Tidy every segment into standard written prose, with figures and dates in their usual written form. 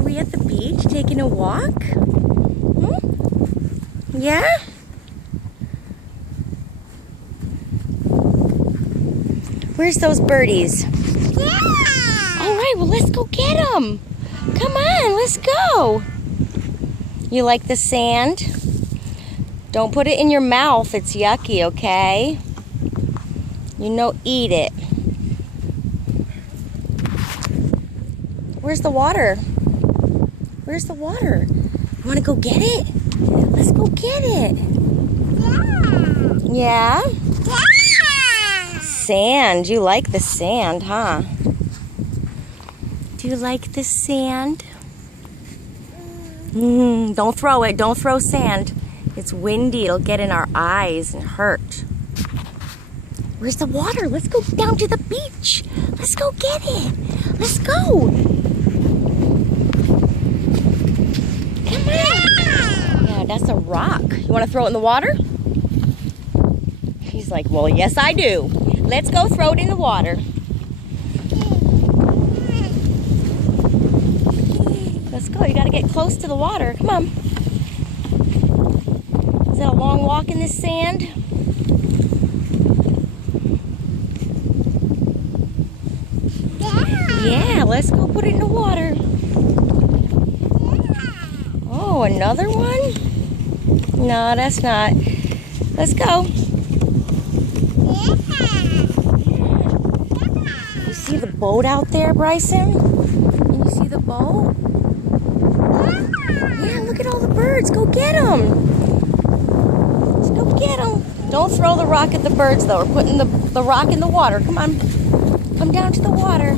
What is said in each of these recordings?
Are we at the beach taking a walk? Yeah? Where's those birdies? Yeah! All right, well, let's go get them. Come on, let's go. You like the sand? Don't put it in your mouth. It's yucky, okay? You know, eat it. Where's the water? Where's the water? You want to go get it? Let's go get it. Yeah! Yeah? Yeah! Sand. You like the sand, huh? Do you like the sand? Don't throw it. Don't throw sand. It's windy. It'll get in our eyes and hurt. Where's the water? Let's go down to the beach. Let's go get it. Let's go. Come on. Yeah, that's a rock. You want to throw it in the water? He's like, well, yes, I do. Let's go throw it in the water. Let's go. You got to get close to the water. Come on. Is that a long walk in this sand? Yeah, let's go put it in the water. Oh, another one? No, that's not. Let's go. You see the boat out there, Bryson? Can you see the boat? Yeah, look at all the birds. Go get them. Let's go get them. Don't throw the rock at the birds, though. We're putting the rock in the water. Come on. Come down to the water.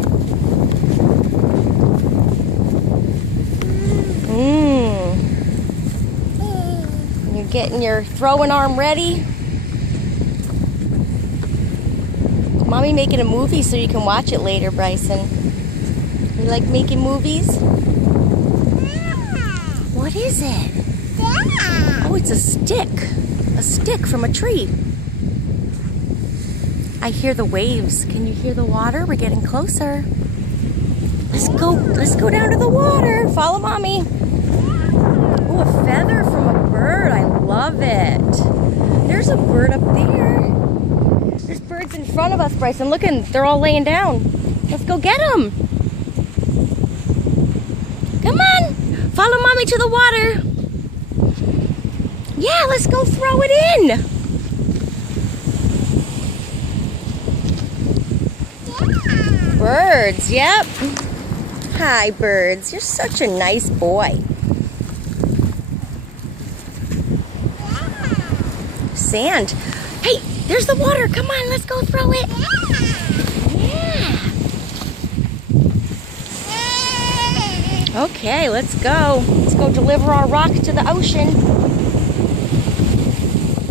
You're getting your throwing arm ready. Mommy making a movie so you can watch it later, Bryson. You like making movies? What is it? Oh, it's a stick. A stick from a tree. I hear the waves. Can you hear the water? We're getting closer. Let's go down to the water. Follow Mommy. Oh, a feather from a bird. I love it. There's a bird up there. There's birds in front of us, Bryson. Look, they're all laying down. Let's go get them. Come on. Follow Mommy to the water. Yeah, let's go throw it in. Birds, yep. Hi, birds. You're such a nice boy. Sand. Hey, there's the water. Come on, let's go throw it. Yeah. Okay, let's go. Let's go deliver our rock to the ocean.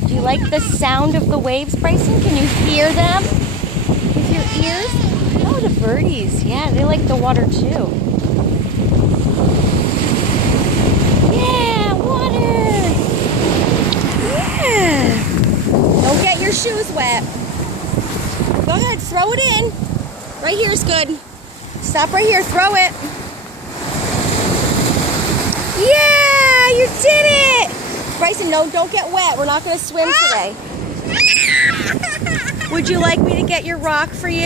Do you like the sound of the waves, Bryson? Can you hear them with your ears? Oh, the birdies. Yeah, they like the water too. Yeah, water. Yeah. Don't get your shoes wet. Go ahead, throw it in. Right here is good. Stop right here, throw it. Yeah, you did it. Bryson, no, don't get wet. We're not going to swim today. Would you like me to get your rock for you?